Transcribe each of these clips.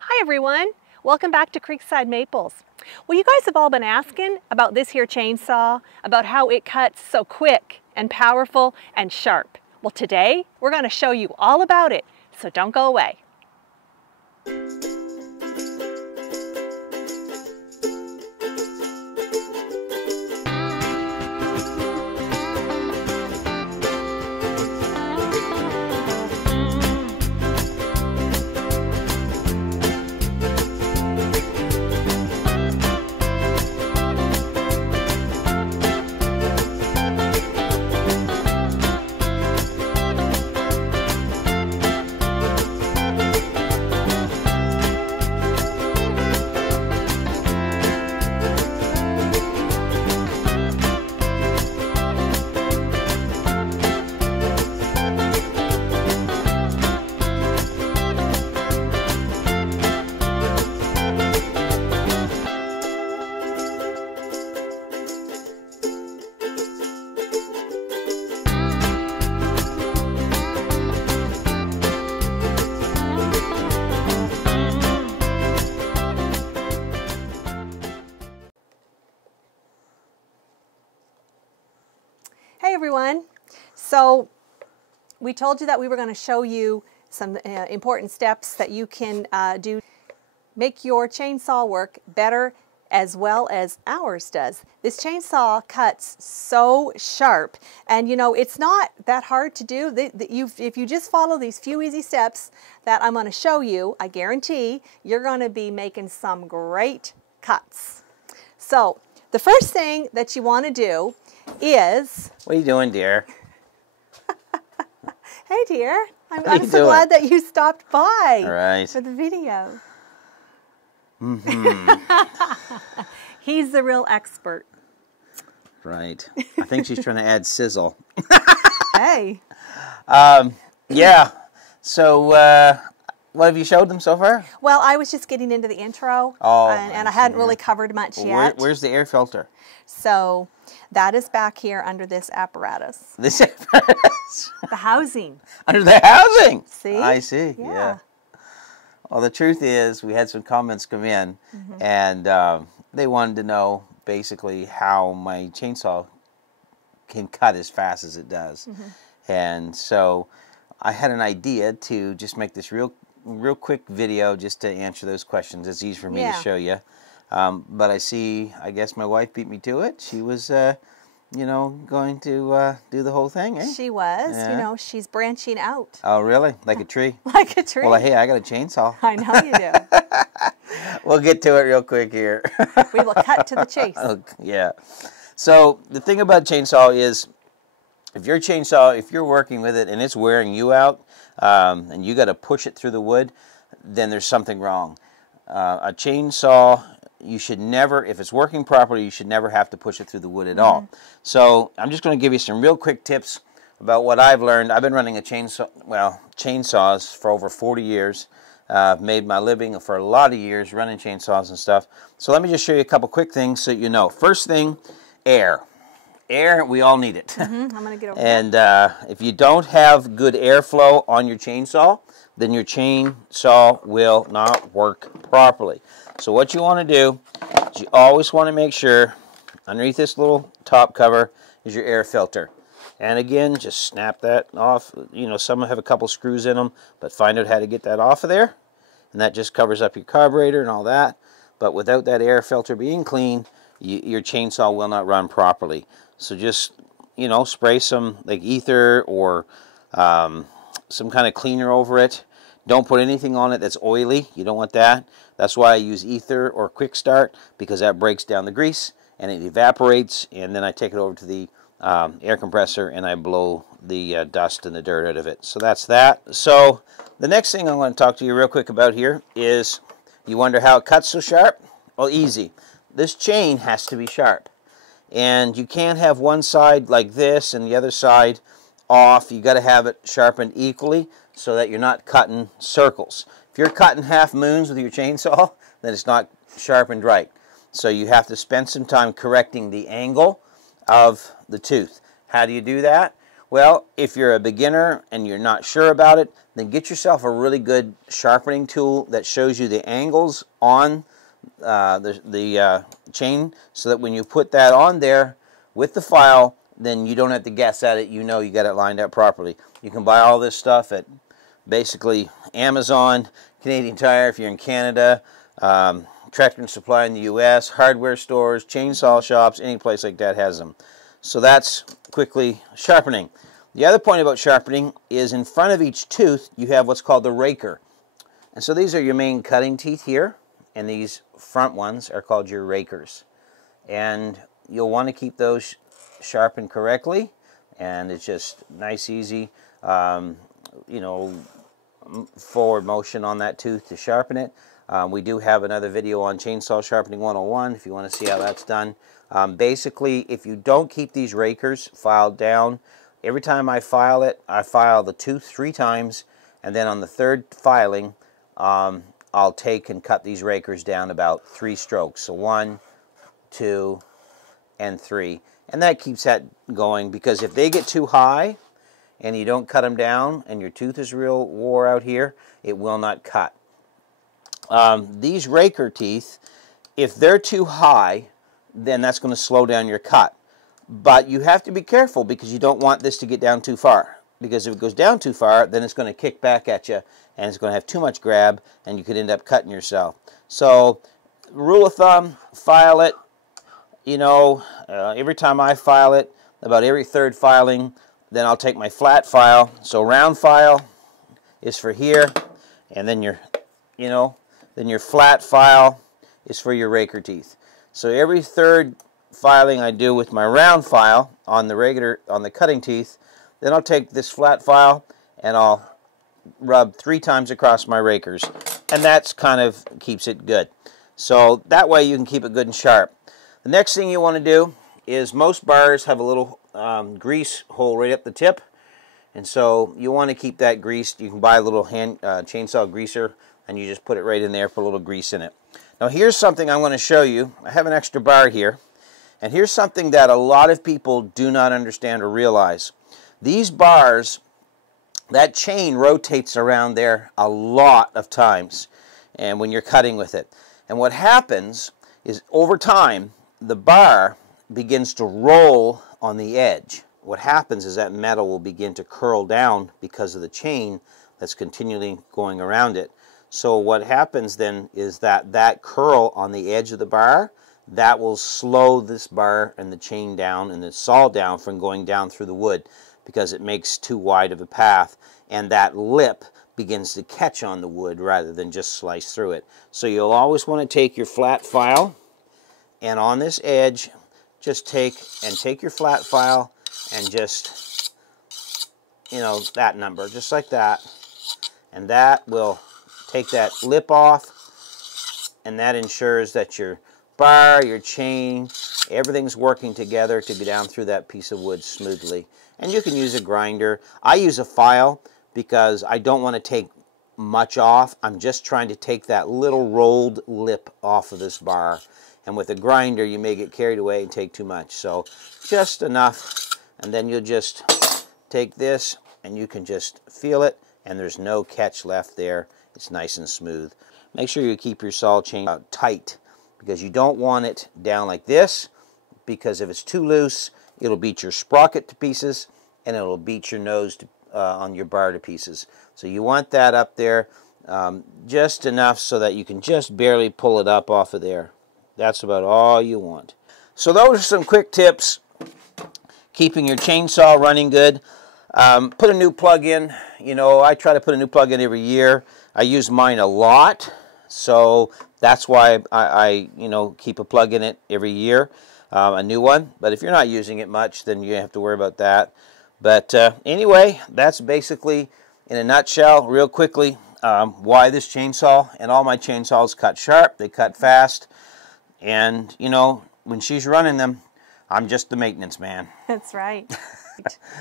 Hi everyone, welcome back to Creekside Maples. Well, you guys have all been asking about this here chainsaw, about how it cuts so quick and powerful and sharp. Well, today we're going to show you all about it, so don't go away. Hey everyone, so we told you that we were going to show you some important steps that you can do to make your chainsaw work better as well as ours does. This chainsaw cuts so sharp, and you know, it's not that hard to do. If you just follow these few easy steps that I'm going to show you, I guarantee you're going to be making some great cuts. So the first thing that you want to do is... What are you doing, dear? Hey, dear. I'm so glad that you stopped by for the video. Mm-hmm. He's the real expert. Right. I think she's trying to add sizzle. Hey. Yeah. So, what have you showed them so far? Well, I was just getting into the intro, and I hadn't really covered much yet. Where's the air filter? So, that is back here under this apparatus. This apparatus? The housing. Under the housing? See? I see, yeah. Well, the truth is, we had some comments come in, and they wanted to know, basically, how my chainsaw can cut as fast as it does. And so, I had an idea to just make this real quick video just to answer those questions. It's easy for me to show you. But I guess my wife beat me to it. She was, you know, going to do the whole thing, eh? She was. You know, she's branching out. Oh, really? Like a tree? Like a tree. Well, hey, I got a chainsaw. I know you do. We'll get to it real quick here. We will cut to the chase. Yeah. So, the thing about chainsaw is, if you're working with it and it's wearing you out, and you got to push it through the wood, then there's something wrong. A chainsaw, you should never, if it's working properly, you should never have to push it through the wood at all. So I'm just going to give you some real quick tips about what I've learned. I've been running a chainsaws for over 40 years. I've made my living for a lot of years running chainsaws and stuff. So let me just show you a couple quick things so you know. First thing, air. Air, we all need it. I'm going to get over and if you don't have good airflow on your chainsaw, then your chainsaw will not work properly. So what you want to do is you always want to make sure underneath this little top cover is your air filter. And again, just snap that off. You know, some have a couple screws in them, but find out how to get that off of there. And that just covers up your carburetor and all that. But without that air filter being clean, your chainsaw will not run properly. So just, you know, spray some like ether or some kind of cleaner over it. Don't put anything on it that's oily. You don't want that. That's why I use ether or quick start, because that breaks down the grease and it evaporates, and then I take it over to the air compressor and I blow the dust and the dirt out of it. So that's that. So the next thing I want to talk to you real quick about here is, you wonder how it cuts so sharp? Well, easy. This chain has to be sharp. And you can't have one side like this and the other side off. You got to have it sharpened equally so that you're not cutting circles. If you're cutting half moons with your chainsaw, then it's not sharpened right. So you have to spend some time correcting the angle of the tooth. How do you do that? Well, if you're a beginner and you're not sure about it, then get yourself a really good sharpening tool that shows you the angles on the chain, so that when you put that on there with the file, then you don't have to guess at it. You know you got it lined up properly. You can buy all this stuff at basically Amazon, Canadian Tire if you're in Canada, Tractor and Supply in the U.S., hardware stores, chainsaw shops, any place like that has them. So that's quickly sharpening. The other point about sharpening is in front of each tooth you have what's called the raker. And so these are your main cutting teeth here, and these front ones are called your rakers. And you'll want to keep those sharpened correctly, and it's just nice, easy, you know, forward motion on that tooth to sharpen it. We do have another video on Chainsaw Sharpening 101 if you want to see how that's done. Basically, if you don't keep these rakers filed down, every time I file it, I file the tooth 3 times, and then on the 3rd filing, I'll take and cut these rakers down about 3 strokes. So 1, 2, and 3. And that keeps that going, because if they get too high and you don't cut them down and your tooth is real wore out here, it will not cut. These raker teeth, if they're too high, then that's going to slow down your cut. But you have to be careful, because you don't want this to get down too far. Because if it goes down too far, then it's going to kick back at you, and it's going to have too much grab, and you could end up cutting yourself. So, rule of thumb, file it. You know, every time I file it, about every 3rd filing, then I'll take my flat file. So round file is for here, and then then your flat file is for your raker teeth. So every 3rd filing I do with my round file on the cutting teeth, then I'll take this flat file and I'll rub 3 times across my rakers, and that's kind of keeps it good. So that way you can keep it good and sharp. The next thing you want to do is, most bars have a little grease hole right up the tip, and so you want to keep that greased. You can buy a little hand chainsaw greaser, and you just put it right in there, put a little grease in it. Now here's something I want to show you. I have an extra bar here, and here's something that a lot of people do not understand or realize. These bars, that chain rotates around there a lot of times, and when you're cutting with it. And what happens is, over time, the bar begins to roll on the edge. What happens is that metal will begin to curl down because of the chain that's continually going around it. So what happens then is that curl on the edge of the bar, that will slow this bar and the chain down and the saw down from going down through the wood, because it makes too wide of a path, and that lip begins to catch on the wood rather than just slice through it. So you'll always want to take your flat file, and on this edge, just take your flat file and just, that number, just like that. And that will take that lip off, and that ensures that your bar, your chain, everything's working together to go down through that piece of wood smoothly. And you can use a grinder. I use a file because I don't want to take much off. I'm just trying to take that little rolled lip off of this bar. And with a grinder, you may get carried away and take too much. So just enough, and then you'll just take this and you can just feel it, and there's no catch left there. It's nice and smooth. Make sure you keep your saw chain tight, because you don't want it down like this, because if it's too loose, it'll beat your sprocket to pieces, and it'll beat your nose on your bar to pieces. So you want that up there just enough so that you can just barely pull it up off of there. That's about all you want. So those are some quick tips, keeping your chainsaw running good. Put a new plug in. I try to put a new plug in every year. I use mine a lot, so that's why I keep a plug in it every year, a new one. But if you're not using it much, then you have to worry about that. But anyway, that's basically, in a nutshell, real quickly, why this chainsaw. And all my chainsaws cut sharp, they cut fast. And, when she's running them, I'm just the maintenance man. That's right.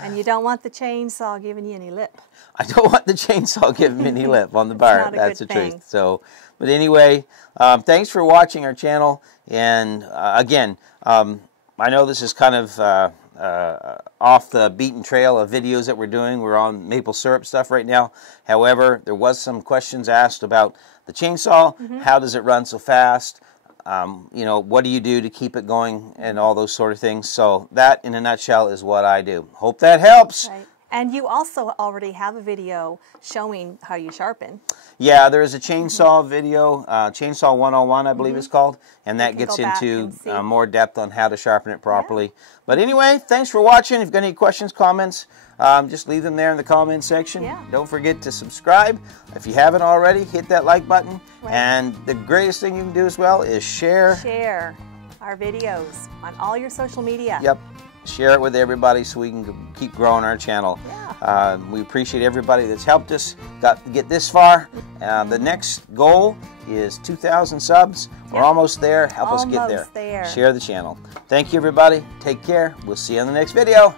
And you don't want the chainsaw giving you any lip. I don't want the chainsaw giving me any lip on the bar. That's the truth. So, but anyway, thanks for watching our channel. And again, I know this is kind of off the beaten trail of videos that we're doing. We're on maple syrup stuff right now. However, there was some questions asked about the chainsaw. How does it run so fast? You know, what do you do to keep it going and all those sort of things. So that, in a nutshell, is what I do. Hope that helps. Right. And you also already have a video showing how you sharpen. Yeah, there is a chainsaw video, Chainsaw 101, I believe it's called, and that gets into more depth on how to sharpen it properly. Yeah. But anyway, thanks for watching. If you've got any questions, comments, just leave them there in the comment section. Yeah. Don't forget to subscribe. If you haven't already, hit that like button. Right. And the greatest thing you can do as well is share. Share our videos on all your social media. Yep. Share it with everybody so we can keep growing our channel. Yeah. We appreciate everybody that's helped us get this far. The next goal is 2,000 subs. Yep. We're almost there. Help us get there. Share the channel. Thank you, everybody. Take care. We'll see you in the next video.